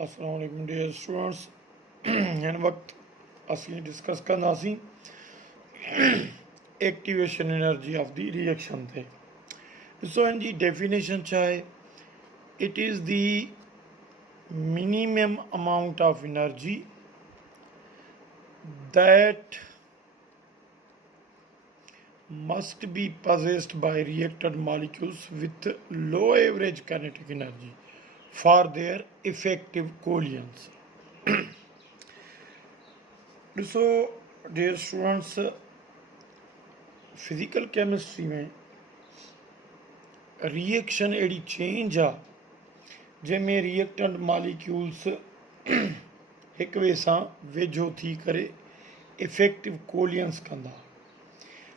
अस्सलाम वालेकुम dear students. हिन वक्त असीं डिस्कस कंदासीं activation energy of the reaction ते। ॾिसो हिन जी डेफिनेशन छा आहे। It is the minimum amount of energy that must be possessed by reactant molecules with low average kinetic energy for their effective covalence. ॾिसो डियर स्टूडेंट्स, फिज़िकल केमिस्ट्री में रिएक्शन अहिड़ी चेंज आहे जंहिंमें रिएक्टेंट मॉलिक्यूल्स हिक ॿिए सां वेझो थी करे इफेक्टिव कोलियंस कंदा।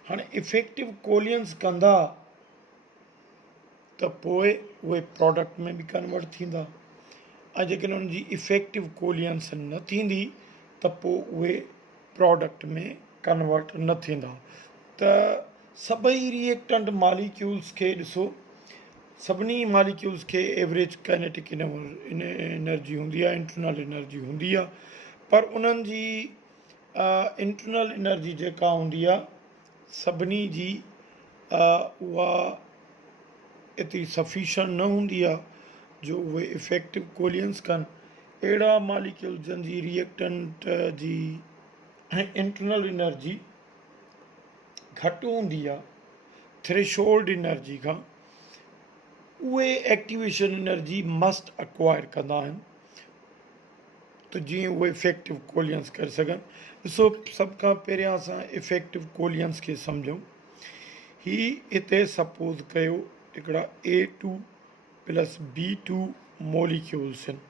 हाणे इफेक्टिव कोलियंस कंदा त पोइ उहे प्रोडक्ट में बि कन्वर्ट थींदा, ऐं जेकॾहिं उन्हनि जी इफेक्टिव कोलियंस न थींदी त पोइ उहे प्रोडक्ट में कन्वर्ट न थींदा। त सभई रिएक्टेंट मॉलिक्यूल्स खे ॾिसो, सभिनी मॉलिक्यूल्स खे एवरेज काइनेटिक एनर्जी हूंदी आहे, इंटरनल एनर्जी हूंदी आहे, पर उन्हनि जी इंटरनल एनर्जी जेका हूंदी आहे सभिनी जी उहा एतिरी सफिशेंट न हूंदी आहे जो उहे इफेक्टिव कोलियंस कनि। अहिड़ा मॉलिक्यूल जंहिंजी रिएक्टेंट जी इंटरनल एनर्जी घटि हूंदी आहे थ्रेशोल्ड एनर्जी खां, उहे एक्टिवेशन एनर्जी मस्ट एक्वायर कंदा आहिनि त जीअं उहे इफेक्टिव कोलियंस करे सघनि। ॾिसो, सभ खां पहिरियां असां इफेक्टिव कोलियंस खे सम्झूं। ही हिते सपोज़ कयो हिकिड़ा A2 प्लस B2 मॉलिक्यूल्स आहिनि।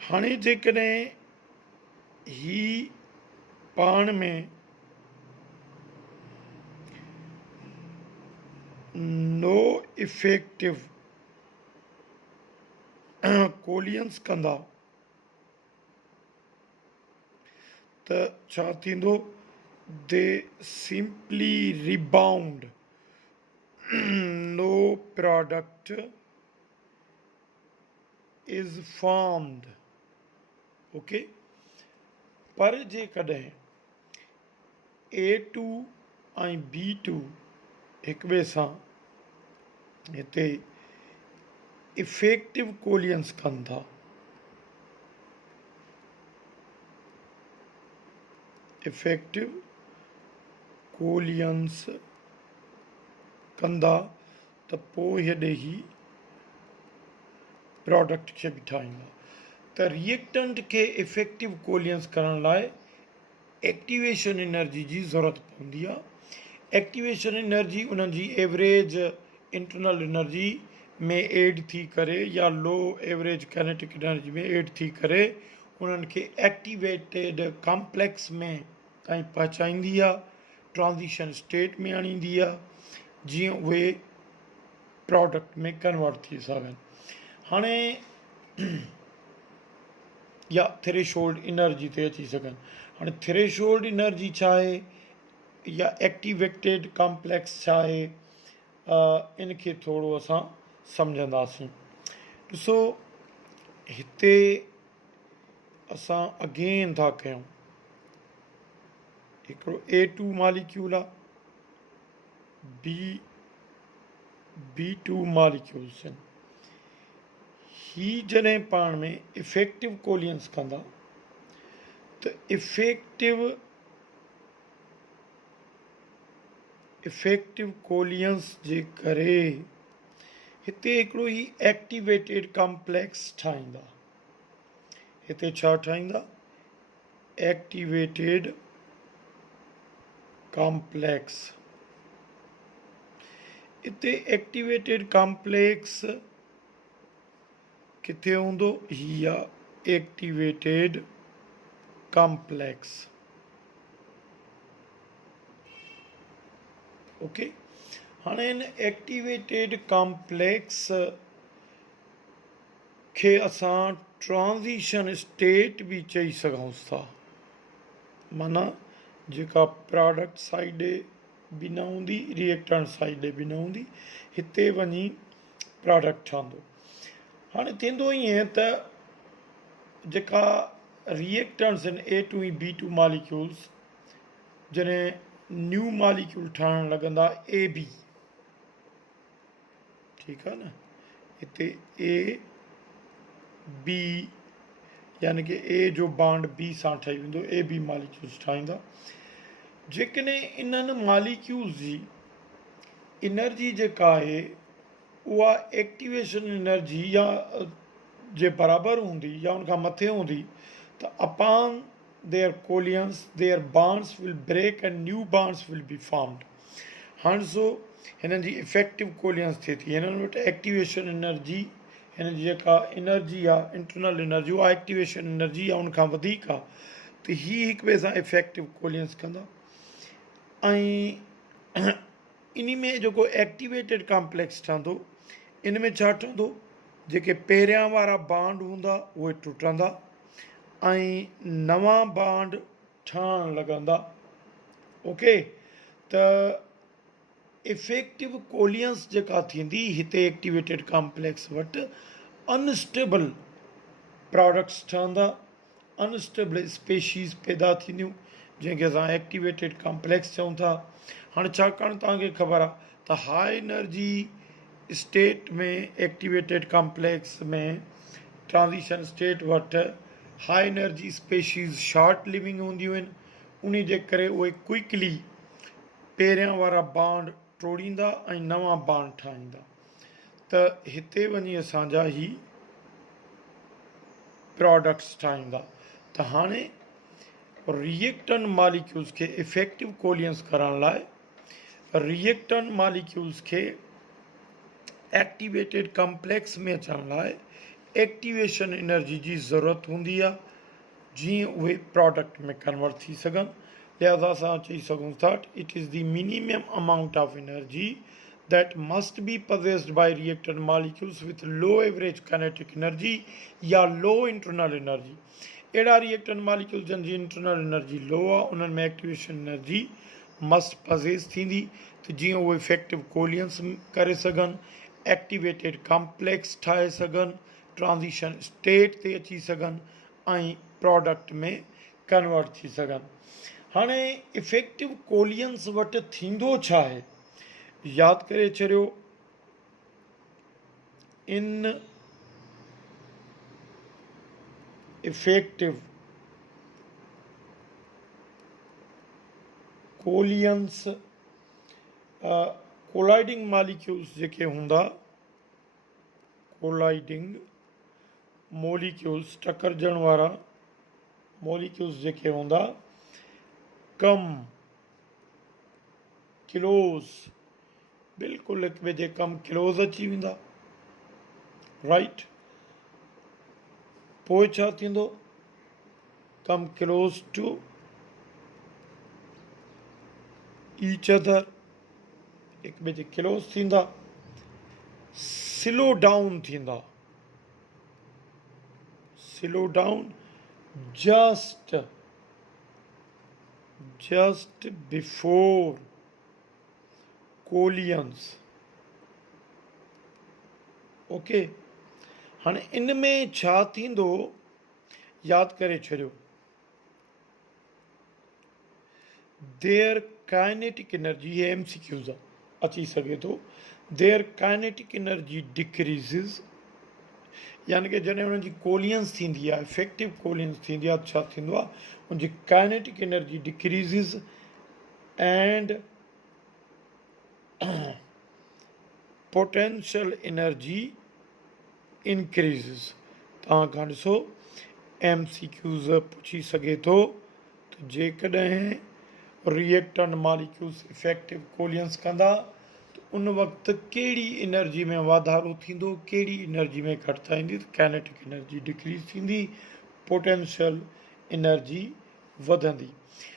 हाणे जेकॾहिं ही पाण में नो इफेक्टिव कोलियंस कंदा त छा थींदो? They simply rebound, no product is formed. Okay, पर जेकॾहिं A2 ऐं B2 हिक ॿिए सां हिते इफेक्टिव कोलियंस कनि था, इफेक्टिव कोलियंस कंदा त पोइ हेॾे ही प्रोडक्ट खे बि ठाहींदा। त रिएक्टेंट खे इफेक्टिव कोलियंस करण लाइ एक्टिवेशन एनर्जी जी ज़रूरत पवंदी आहे। एक्टिवेशन एनर्जी उन्हनि जी एवरेज इंटरनल एनर्जी में एड थी करे या लो एवरेज काइनेटिक एनर्जी में एड थी करे उन्हनि खे एक्टिवेटेड कॉम्प्लेक्स में ताईं पहुचाईंदी आहे, ट्रांज़िशन स्टेट में आणींदी आहे, जीअं उहे प्रोडक्ट में कन्वर्ट थी सघनि। हाणे या थ्रेशोल्ड एनर्जी ते अची सघनि। हाणे थ्रेशोल्ड एनर्जी छा आहे या एक्टिवेटेड कॉम्प्लेक्स छा आहे, इन खे थोरो असां सम्झंदासीं। ॾिसो, हिते असां अगेन था कयूं, हिकिड़ो A2 मॉलिक्यूल आहे, B2 मॉलिक्यूल्स आहिनि। ही जॾहिं पाण में इफेक्टिव कोलियंस कंदा त इफेक्टिव कोलियंस जे करे हिते हिकिड़ो ही एक्टिवेटेड कॉम्प्लेक्स ठाहींदा। हिते छा ठाहींदा? Activated complex. हिते एक्टिवेटेड कॉम्प्लेक्स किथे हूंदो? ही आहे एक्टिवेटेड कॉम्प्लेक्स। ओके, हाणे हिन एक्टिवेटेड कॉम्प्लेक्स खे असां ट्रांज़िशन स्टेट बि चई सघूं था। माना जेका प्रोडक्ट साइड बि न हूंदी, रिएक्टेंट साइड बि न हूंदी, हिते वञी प्रोडक्ट ठहंदो। हाणे थींदो ईअं त जेका रिएक्टेंट्स आहिनि A2 ऐं B2 मॉलिक्यूल्स, जॾहिं न्यू मॉलिक्यूल ठहणु लॻंदा AB, ठीकु आहे न, हिते AB यानी कि A जो बॉन्ड B सां ठही वेंदो, AB मॉलिक्यूल्स ठाहींदा। जेकॾहिं इन्हनि मॉलिक्यूल्स जी एनर्जी जेका आहे उहा एक्टिवेशन एनर्जी या जे बराबरि हूंदी या उनखां मथे हूंदी त upon their collisions their bonds will break and new bonds will be formed. हाणे सो हिननि जी इफेक्टिव कोलियंस थिए थी, हिननि वटि एक्टिवेशन एनर्जी, हिन जी जेका एनर्जी आहे इंटरनल एनर्जी उहा एक्टिवेशन एनर्जी आहे उनखां वधीक आहे, त हीअ हिक ॿिए सां इफेक्टिव कोलियंस कंदा। ऐं इन में जेको एक्टिवेटेड कॉम्प्लेक्स ठहंदो, इन में छा ठहंदो, जेके पहिरियां वारा बॉन्ड हूंदा उहे टुटंदा ऐं नवां बॉन्ड ठहणु लॻंदा। ओके, त इफेक्टिव कोलियंस जेका थींदी हिते एक्टिवेटेड कॉम्प्लेक्स वटि अनस्टेबल प्रोडक्ट्स ठहंदा, अनस्टेबल स्पेशीज़ पैदा थींदियूं जंहिंखे असां एक्टिवेटेड कॉम्प्लेक्स चऊं था। हाणे छाकाणि तव्हांखे ख़बर आहे त हाई एनर्जी स्टेट में एक्टिवेटेड कॉम्प्लेक्स में ट्रांज़िशन स्टेट वटि high energy species short living हूंदियूं आहिनि, उन जे करे उहे क्विकली पहिरियां वारा बॉन्ड टोड़ींदा ऐं नवां बॉन्ड ठाहींदा। त हिते वञी असांजा ही प्रोडक्ट्स ठाहींदा। त हाणे रिएक्टेंट मॉलिक्यूल्स खे इफेक्टिव कोलियंस करण लाइ रिएक्टेंट मॉलिक्यूल्स खे एक्टिवेटेड कॉम्प्लेक्स में अचण लाइ एक्टिवेशन एनर्जी जी ज़रूरत हूंदी आहे, जीअं उहे प्रोडक्ट में कन्वर्ट थी सघनि। लिहाज़ा असां चई सघूं था it is the minimum amount of energy that must be possessed by reactant molecules with low average kinetic energy या low internal energy। अहिड़ा रिएक्टेंट मॉलिक्यूल्स जंहिंजी इंटरनल एनर्जी लो आहे उन्हनि में एक्टिवेशन एनर्जी मस्ट पज़ेस थींदी, त जीअं उहे इफेक्टिव कोलियंस करे सघनि, एक्टिवेटेड कॉम्प्लेक्स ठाहे सघनि, ट्रांज़िशन स्टेट ते अची सघनि ऐं प्रोडक्ट में कन्वर्ट थी सघनि। हाणे इफेक्टिव कोलियंस वटि थींदो छा आहे, यादि करे छॾियो, इन इफेक्टिव कोलियंस कोलाइडिंग मॉलिक्यूल्स जेके हूंदा, कोलाइडिंग मोलिक्यूल्स टकरजण वारा मोलिक्यूल्स जेके हूंदा, कम क्लोज, बिल्कुलु हिक ॿिए जे कम क्लोज अची वेंदा, राइट। पोइ छा थींदो, come close to each other, हिक ॿिए जे क्लोज थींदा, स्लो डाउन थींदा, slow down just before collisions. Okay, हाणे इन में छा थींदो यादि करे छॾियो, देयर काइनेटिक एनर्जी, ये MCQs आहे, अची सघे थो, देयर काइनेटिक एनर्जी डिक्रीज़िस, यानी कि जॾहिं हुनजी कोलियंस थींदी आहे, इफेक्टिव कोलियंस थींदी आहे, छा थींदो आहे, हुनजी kinetic energy decreases and potential energy increases. तव्हां खां ॾिसो MCQs पुछी सघे थो त जेकॾहिं रिएक्टेंट मॉलिक्यूल्स इफेक्टिव कोलियंस कंदा त उन वक़्तु कहिड़ी एनर्जी में वाधारो थींदो, कहिड़ी एनर्जी में घटिताई ईंदी, त काइनेटिक एनर्जी डिक्रीज़ थींदी, पोटेंशियल एनर्जी वधंदी।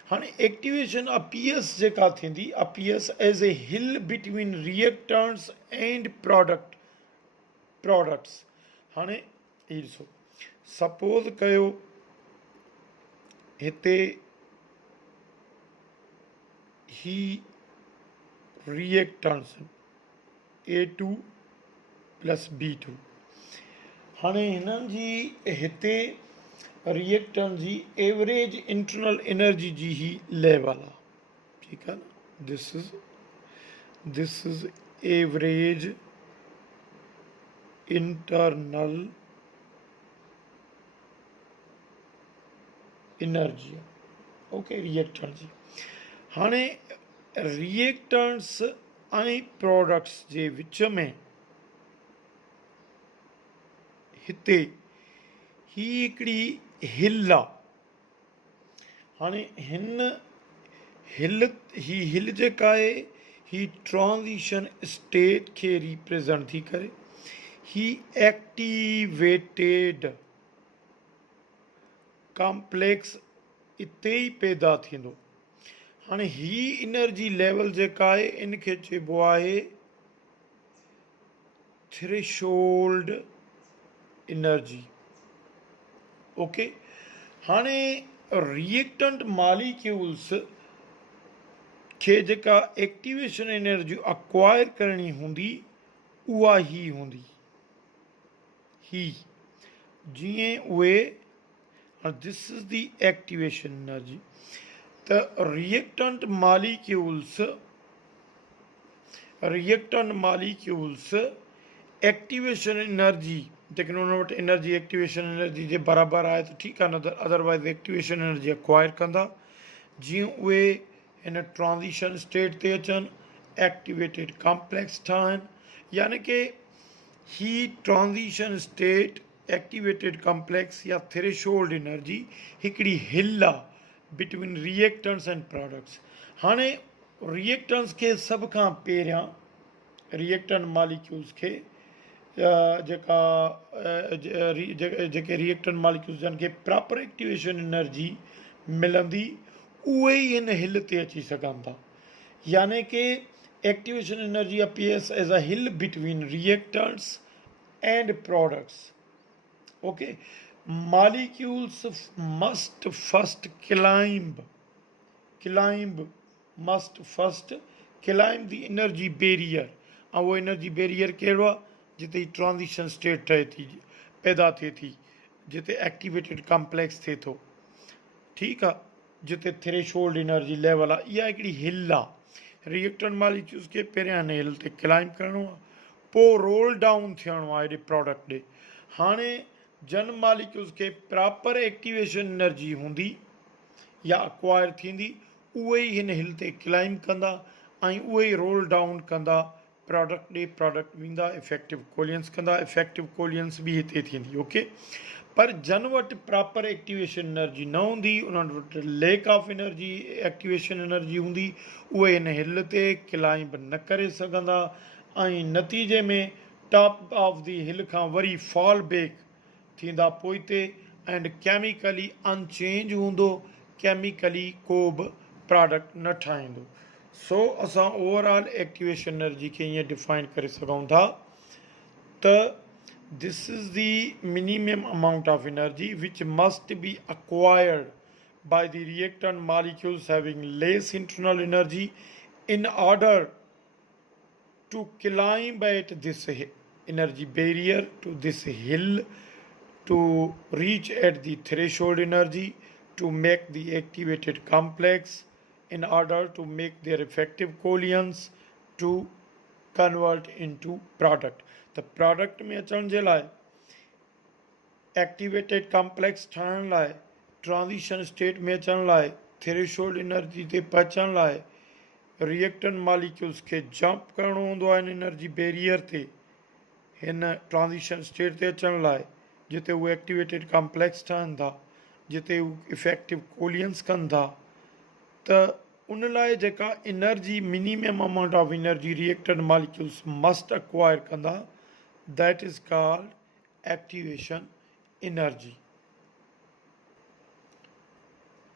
हाणे एक्टिवेशन अपीयर्स जेका थींदी, appears as a hill between reactants and products. हाणे हीअ ॾिसो, सपोज़ कयो हिते ही रिएक्टेंट्स A2 + B2, हाणे हिननि जी हिते रिएक्टेंट जी एवरेज इंटरनल एनर्जी जी ही लेवल आहे, ठीकु आहे न। This is average internal energy, okay, reactant जी। हाणे रिएक्टेंट्स ऐं प्रोडक्ट्स जे विच में हिते ही हिकिड़ी हिल आहे। हाणे हिल जेका आहे ही ट्रांज़िशन स्टेट खे रिप्रेज़ेंट थी करे ही एक्टिवेटेड कॉम्प्लेक्स इते ई पैदा थींदो। हाणे ही एनर्जी लेवल जेका आहे इनखे चइबो आहे थ्रेशोल्ड एनर्जी, ओके। हाणे रिएक्टेंट मॉलिक्यूल्स खे जेका एक्टिवेशन एनर्जी अक्वायर करणी हूंदी उहा ही हूंदी, ही जीअं उहे, this is the activation energy. त रिएक्टेंट मॉलिक्यूल्स एक्टिवेशन एनर्जी जेकॾहिं उन वटि एनर्जी एक्टिवेशन एनर्जी जे बराबरि आहे त ठीकु आहे, न त अदरवाइज़ एक्टिवेशन एनर्जी अक्वायर कंदा। जीअं उहे हिन ट्रांज़िशन स्टेट ते अचनि, एक्टिवेटेड कॉम्प्लेक्स ठहनि, यानी कि ही ट्रांज़िशन स्टेट, एक्टिवेटेड कॉम्प्लेक्स या थ्रेशोल्ड एनर्जी हिकिड़ी हिल आहे बिटवीन रिएक्टेंट्स एंड प्रोडक्ट्स। हाणे रिएक्टेंट्स खे सभ खां पहिरियां रिएक्टेंट मॉलिक्यूल्स खे जेके रिएक्टेंट मॉलिक्यूल्स जन खे प्रॉपर एक्टिवेशन एनर्जी मिलंदी उहे ई हिन हिल ते अची सघनि था, यानी कि activation energy appears as a hill between reactants and products, okay. Molecules must first climb the energy barrier. ऐं उहो एनर्जी बैरियर कहिड़ो आहे? जिते ट्रांज़िशन स्टेट पैदा थिए थी, जिते एक्टिवेटेड कॉम्प्लेक्स थिए थो, ठीकु आहे, जिते थ्रेशोल्ड एनर्जी लेवल आहे। इहा हिकिड़ी हिल आहे। रिएक्टेंट मॉलिक्यूल्स खे पहिरियां हिन हिल ते क्लाइंब करिणो आहे, पोइ रोल डाउन थियणो आहे हेॾे प्रोडक्ट ॾे। हाणे जन मॉलिक्यूल्स खे प्रॉपर एक्टिवेशन एनर्जी हूंदी या अक्वायर थींदी, उहे ई हिन हिल ते क्लाइंब कंदा ऐं उहे ई रोल डाउन कंदा प्रोडक्ट ॾे, प्रोडक्ट वेंदा, इफेक्टिव कोलियंस कंदा, इफेक्टिव कोलियंस बि हिते थींदी, ओके। पर जन वटि प्रॉपर एक्टिवेशन एनर्जी न हूंदी, उन्हनि वटि lack of energy activation energy हूंदी, उहे हिन हिल ते क्लाइंब न करे सघंदा ऐं नतीजे में top of the hill Khan worry fall back थींदा पोइते एंड केमिकली अनचेंज हूंदो, केमिकली को बि प्रोडक्ट न ठाहींदो। सो असां ओवरऑल एक्टिवेशन एनर्जी खे ईअं डिफाइन करे सघूं था त this is the minimum amount of energy which must be acquired by the reactant molecules having less internal energy in order to climb at this energy barrier to this hill to reach at the threshold energy to make the activated complex in order to make their effective covalence to convert into product। त प्रोडक्ट में अचण जे लाइ, activated complex ठाहिण लाइ, transition state में अचण लाइ, threshold energy ते पहुचण लाइ रिएक्टेंट मॉलिक्यूल्स खे जंप करिणो हूंदो आहे हिन एनर्जी बैरियर ते, हिन ट्रांज़िशन स्टेट ते अचण लाइ, जिते उहे एक्टिवेटेड कॉम्प्लेक्स ठहनि था, जिते उहे इफेक्टिव कोलियंस कनि था। त उन लाइ जेका energy, minimum amount of energy reactant molecules must acquire कंदा, that is called activation energy.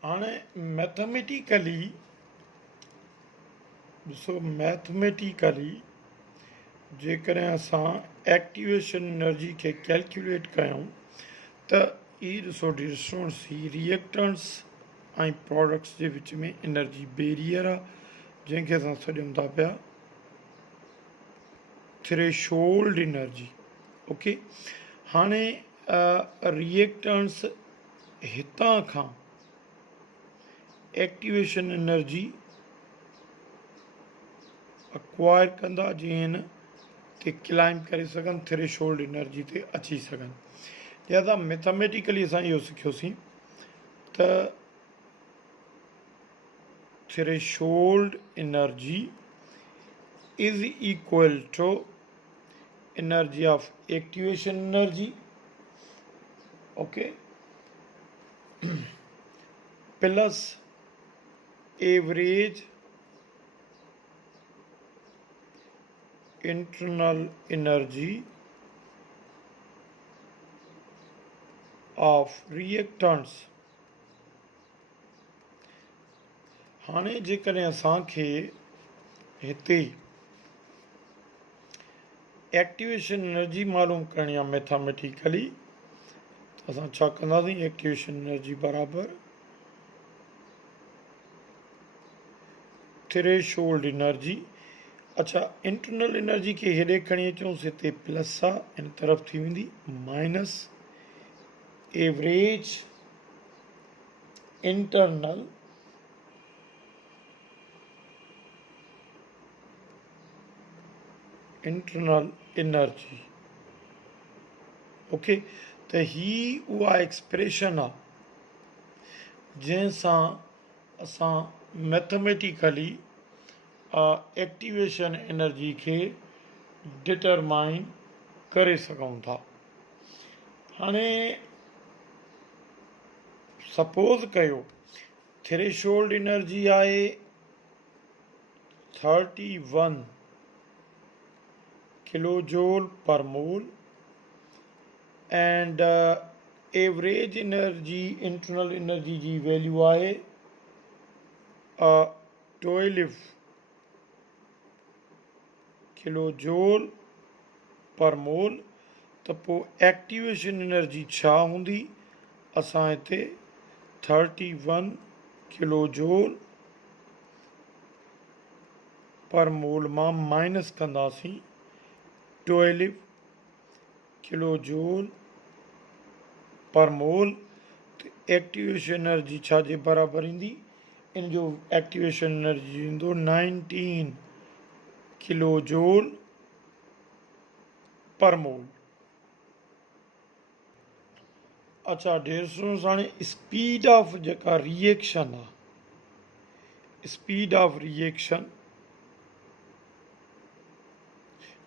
हाणे मैथमेटिकली ॾिसो, मैथमेटिकली जेकॾहिं असां एक्टिवेशन एनर्जी खे कैलकुलेट कयूं त ई ॾिसो डिस्टेंस, ही रिएक्टेंट्स ऐं प्रोडक्ट्स जे विच में एनर्जी बैरियर आहे, जंहिंखे असां सॾूं था पिया थ्रेशोल्ड एनर्जी, ओके। हाणे रिएक्टेंट्स हितां खां एक्टिवेशन एनर्जी अक्वायर कंदा जीअं न ते क्लाइम करे सघनि, थ्रेशोल्ड एनर्जी ते अची सघनि। लिहाज़ा मैथमेटिकली असां इहो सिखियोसीं त threshold energy is equal to energy of activation energy, okay, plus average internal energy of reactants। हाणे जेकॾहिं असांखे हिते एक्टिवेशन एनर्जी मालूम करणी आहे मैथमेटिकली, त असां छा कंदासीं, एक्टिवेशन एनर्जी बराबरि थ्रेशोल्ड एनर्जी। अच्छा, इंटरनल एनर्जी खे हेॾे खणी अचूंसि, हिते प्लस आहे, इन तरफ़ थी वेंदी minus average internal energy, okay. त ही उहा एक्सप्रेशन आहे जंहिंसां असां मैथमेटिकली एक्टिवेशन एनर्जी खे डिटरमाइन करे सघूं था। हाणे सपोज़ कयो थ्रेशोल्ड एनर्जी आहे 31 kilo joule per mole and average energy internal energy जी वैल्यू आहे 12 किलो जूल पर मोल। त पोइ एक्टिवेशन एनर्जी छा हूंदी, असां हिते 31 किलो जूल पर मोल मां माइनस कंदासीं 12 किलो जूल पर मोल। त एक्टिवेशन एनर्जी छा जे बराबरि ईंदी, इन जो एक्टिवेशन एनर्जी ईंदो 19 किलो जूल पर मोल। अच्छा, ढेर सुनो, हाणे स्पीड ऑफ जेका रिएक्शन आहे, स्पीड ऑफ रिएक्शन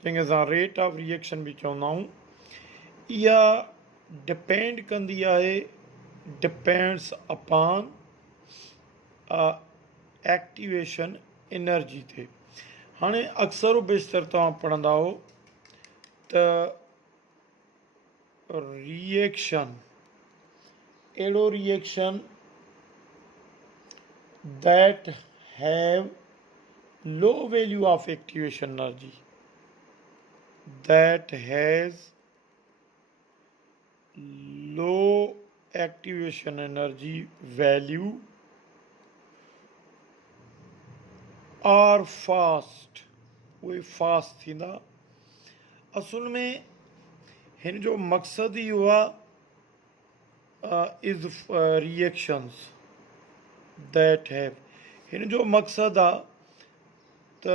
जंहिंखे असां रेट ऑफ रिएक्शन बि चवंदा आहियूं, इहा डिपेंड कंदी आहे, डिपेंड्स अपॉन एक्टिवेशन एनर्जी ते। हाणे अक्सर बेशतर तव्हां पढ़ंदा हो त रिएक्शन, अहिड़ो reaction that have low value of activation energy, that has low activation energy value are fast, उहे फास्ट थींदा। असुल में हिन जो मक़सदु इहो आहे इज़ रिएक्शंस दैट हैव, हिन जो मक़सदु आहे त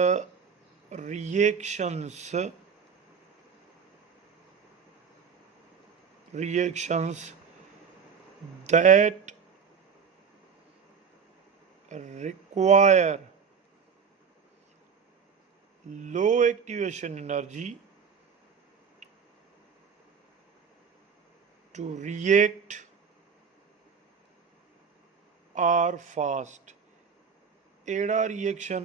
reactions that require low activation energy to react are fast। अहिड़ा रिएक्शन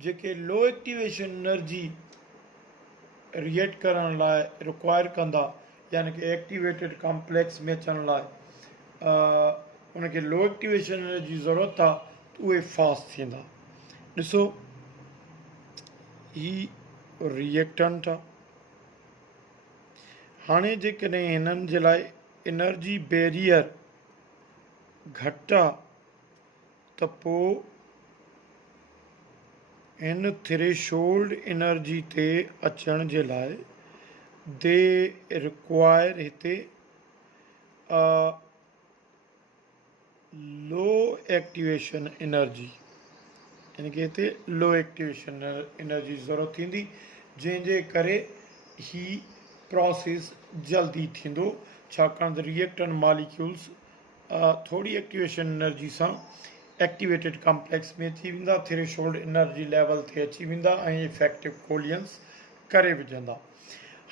जेके लो एक्टिवेशन एनर्जी रिएक्ट करण लाइ रिक्वायर कंदा, यानी कि एक्टिवेटेड कॉम्प्लेक्स में अचण लाइ उनखे लो एक्टिवेशन एनर्जी जी ज़रूरत आहे, त उहे फास्ट थींदा। ॾिसो, ही रिएक्टेंट आहे। हाणे जेकॾहिं हिननि जे लाइ एनर्जी बैरियर घटि आहे, त पोइ हिन थ्रेशोल्ड एनर्जी ते अचण जे लाइ दे रिक्वायर हिते लो एक्टिवेशन एनर्जी, यानी कि हिते लो एक्टिवेशन एनर्जी ज़रूरत थींदी, जंहिंजे करे ही प्रोसेस जल्दी थींदो, छाकाणि त रिएक्टेंट मॉलिक्यूल्स थोरी एक्टिवेशन एनर्जी सां एक्टिवेटेड कॉम्प्लेक्स में अची वेंदा, थ्रेशोल्ड एनर्जी लेवल ते अची वेंदा ऐं इफेक्टिव कोलियंस करे विझंदा।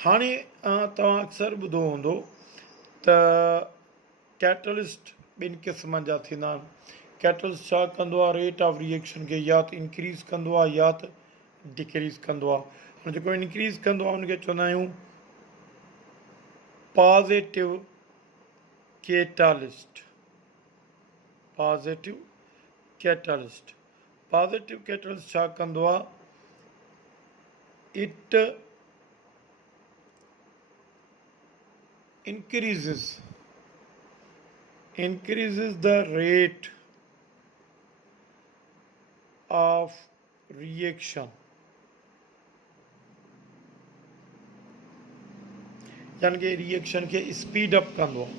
हाणे तव्हां अक्सर ॿुधो हूंदो त कैटलिस्ट ॿिनि क़िस्मनि जा थींदा आहिनि। कैटलिस्ट छा कंदो आहे, रेट ऑफ रिएक्शन खे या त इंक्रीज़ कंदो आहे या त डिक्रीज़ कंदो आहे। हाणे जेको इंक्रीज़ कंदो आहे उनखे चवंदा आहियूं positive catalyst. Positive catalyst, positive catalyst छा कंदो आहे, it increases the rate of reaction, यानी कि रिएक्शन खे स्पीड अप कंदो आहे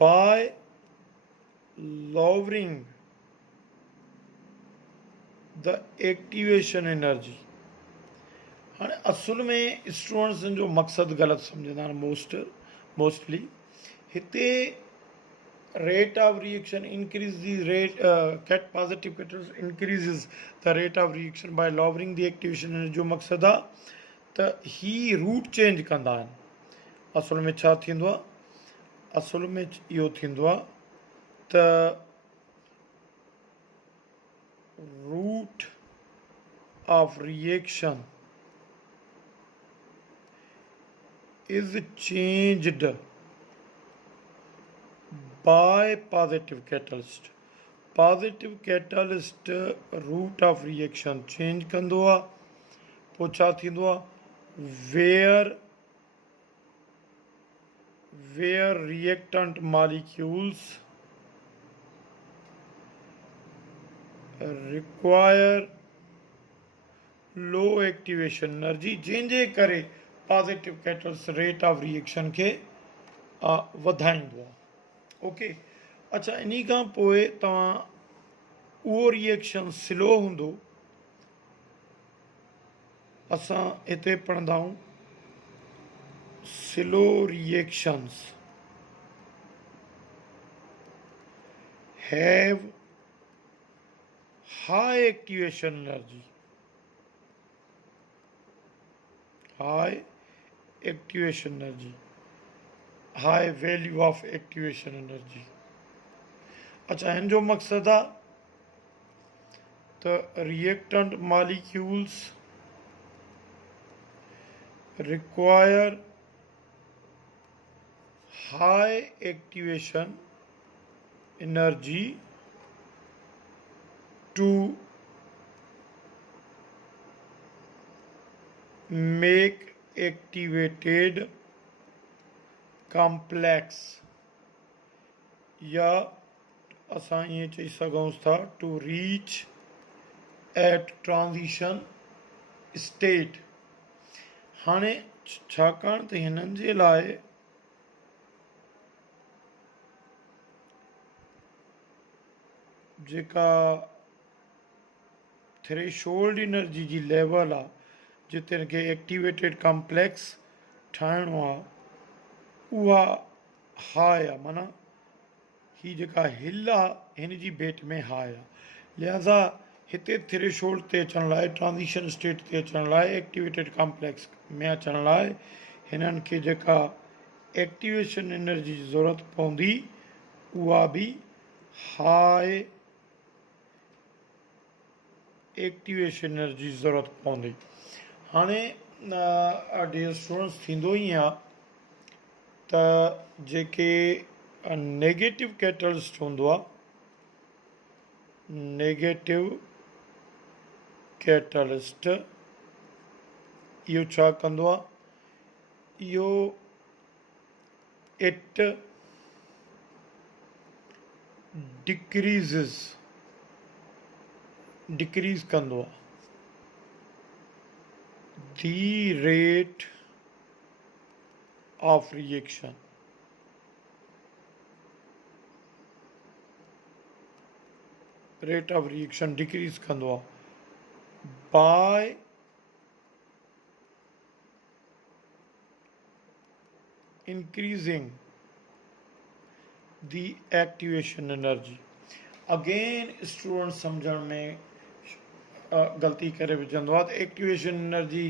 bye lowering the activation energy। हाणे असुल में स्टूडेंट्स जो मक़सदु ग़लति सम्झंदा आहिनि मोस्टली। हिते rate of reaction increase the rate, positive catalyst increases the rate of reaction by lowering the activation energy। जो मक़सदु आहे त ही रूट चेंज कंदा आहिनि। असुल में छा थींदो आहे, असुल में इहो थींदो आहे त route of reaction is changed by positive catalyst। Positive catalyst route of reaction change कंदो आहे, पोइ छा थींदो आहे, where reactant molecules require low activation energy, जंहिंजे करे positive catalyst rate of reaction खे वधाईंदो आहे। ओके, अच्छा, इन खां पोइ तव्हां उहो रिएक्शन स्लो हूंदो, असां हिते पढ़ंदा आहियूं slow reactions have high activation energy, high activation energy, high value of activation energy. अच्छा, हिन जो मक़सदु आहे त reactant molecules require high activation energy to make activated complex, या असां ईअं चई सघूं था to reach at transition state. हाणे छाकाणि त हिननि जे लाइ जेका थ्रेशोल्ड एनर्जी जी लेवल आहे, जिते हिनखे एक्टिवेटेड कॉम्प्लेक्स ठाहिणो आहे, उहा हाई आहे, माना ही जेका हिल आहे हिन जी भेट में हाई आहे। लिहाज़ा हिते थ्रेशोल्ड ते अचण लाइ, ट्रांज़िशन स्टेट ते अचण लाइ, एक्टिवेटेड कॉम्प्लेक्स में अचण लाइ हिननि खे जेका एक्टिवेशन एनर्जी जी ज़रूरत पवंदी उहा बि हाई एक्टिवेशन एनर्जी जी ज़रूरत पवंदी। हाणे डियर स्टूडेंट्स, थींदो ईअं आहे त जेके नेगेटिव कैटलिस्ट हूंदो आहे, नेगेटिव कैटलिस्ट इहो छा कंदो आहे, इहो इट डिक्रीज़ कंदो आहे the rate of reaction. rate of reaction decrease कंदो आहे by increasing the activation energy. Again student सम्झण में ग़लती करे विझंदो आहे त एक्टिवेशन एनर्जी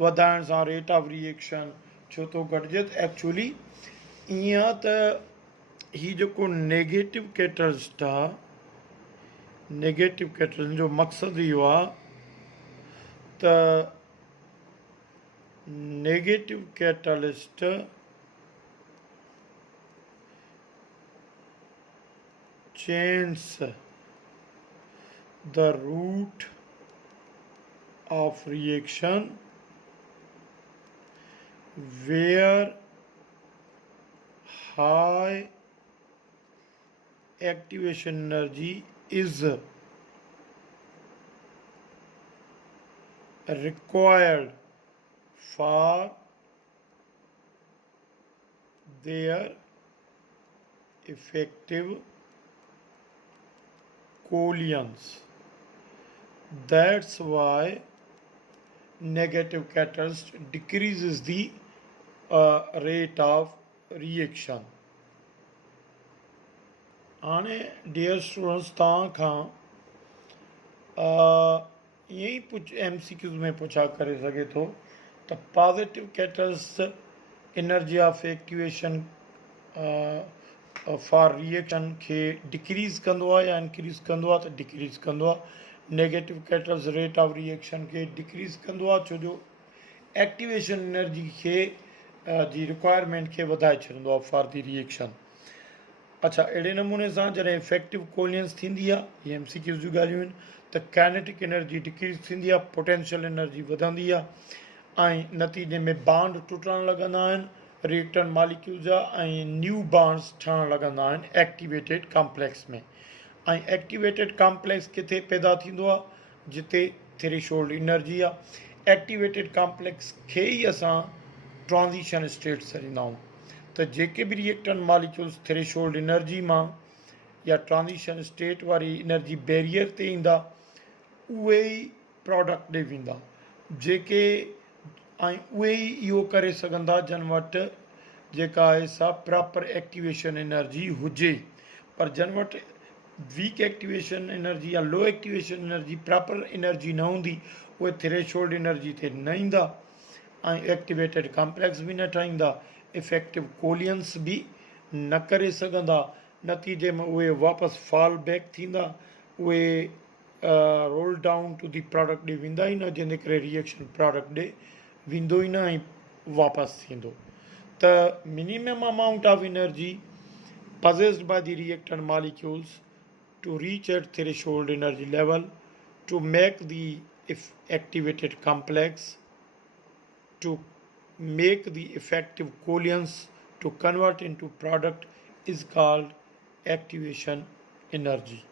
वधाइण सां रेट ऑफ रिएक्शन छो थो घटिजे त एक्चुअली ईअं त ही जेको नेगेटिव कैटलिस्ट आहे नेगेटिव कैटलिस्ट जो मक़सदु इहो आहे त negative catalyst change the route of reaction where high activation energy is required for their effective coalitions. That's why negative catalyst decreases the rate of reaction. हाणे डियर स्टूडेंट्स तव्हां खां ईअं ई MCQs में पुछा करे सघे थो त positive catalyst energy of activation for reaction खे डिक्रीज़ कंदो आहे या इंक्रीज़ कंदो आहे त डिक्रीज़ कंदो आहे negative catalyst rate of reaction खे डिक्रीज़ कंदो आहे छो जो एक्टिवेशन एनर्जी खे जी रिक्वायरमेंट खे वधाए छॾींदो आहे फॉर दी रिएक्शन. अच्छा अहिड़े नमूने सां जॾहिं इफेक्टिव कोलियंस थींदी आहे ये MCQs जूं ॻाल्हियूं आहिनि त काइनेटिक एनर्जी डिक्रीज़ थींदी आहे पोटेंशियल एनर्जी वधंदी आहे ऐं नतीजे में बांड टुटणु लॻंदा आहिनि रिएक्टेंट मॉलिक्यूल जा ऐं न्यू बॉन्ड्स ठहणु लॻंदा आहिनि एक्टिवेटेड कॉम्प्लेक्स में. ऐं एक्टिवेटेड कॉम्प्लेक्स किथे पैदा थींदो आहे जिते थ्रेशोल्ड एनर्जी आहे. एक्टिवेटेड कॉम्प्लेक्स खे ई असां ट्रांज़िशन स्टेट सॾींदा आहियूं त जेके बि रिएक्टेंट मॉलिक्यूल्स थ्रेशोल्ड एनर्जी मां या ट्रांज़िशन स्टेट वारी एनर्जी बैरियर ते ईंदा उहे ई प्रोडक्ट ॾे वेंदा जेके ऐं उहे ई इहो करे सघंदा जन वटि जेका आहे सा प्रॉपर एक्टिवेशन एनर्जी हुजे. पर जन वटि वीक एक्टिवेशन एनर्जी या लो एक्टिवेशन एनर्जी प्रॉपर एनर्जी न हूंदी उहे थ्रेशोल्ड एनर्जी ते न ईंदा ऐं एक्टिवेटेड कॉम्प्लेक्स बि न ठाहींदा इफेक्टिव कोलियंस बि न करे सघंदा. नतीजे में उहे वापसि फॉल बैक थींदा उहे roll down to the product ॾे वेंदा ई न जंहिंजे करे रिएक्शन प्रोडक्ट ॾे वेंदो ई न ऐं वापसि थींदो. त minimum amount of energy possessed by the reactant molecules to reach at threshold energy level to make the activated complex to make the effective coalitions to convert into product is called activation energy.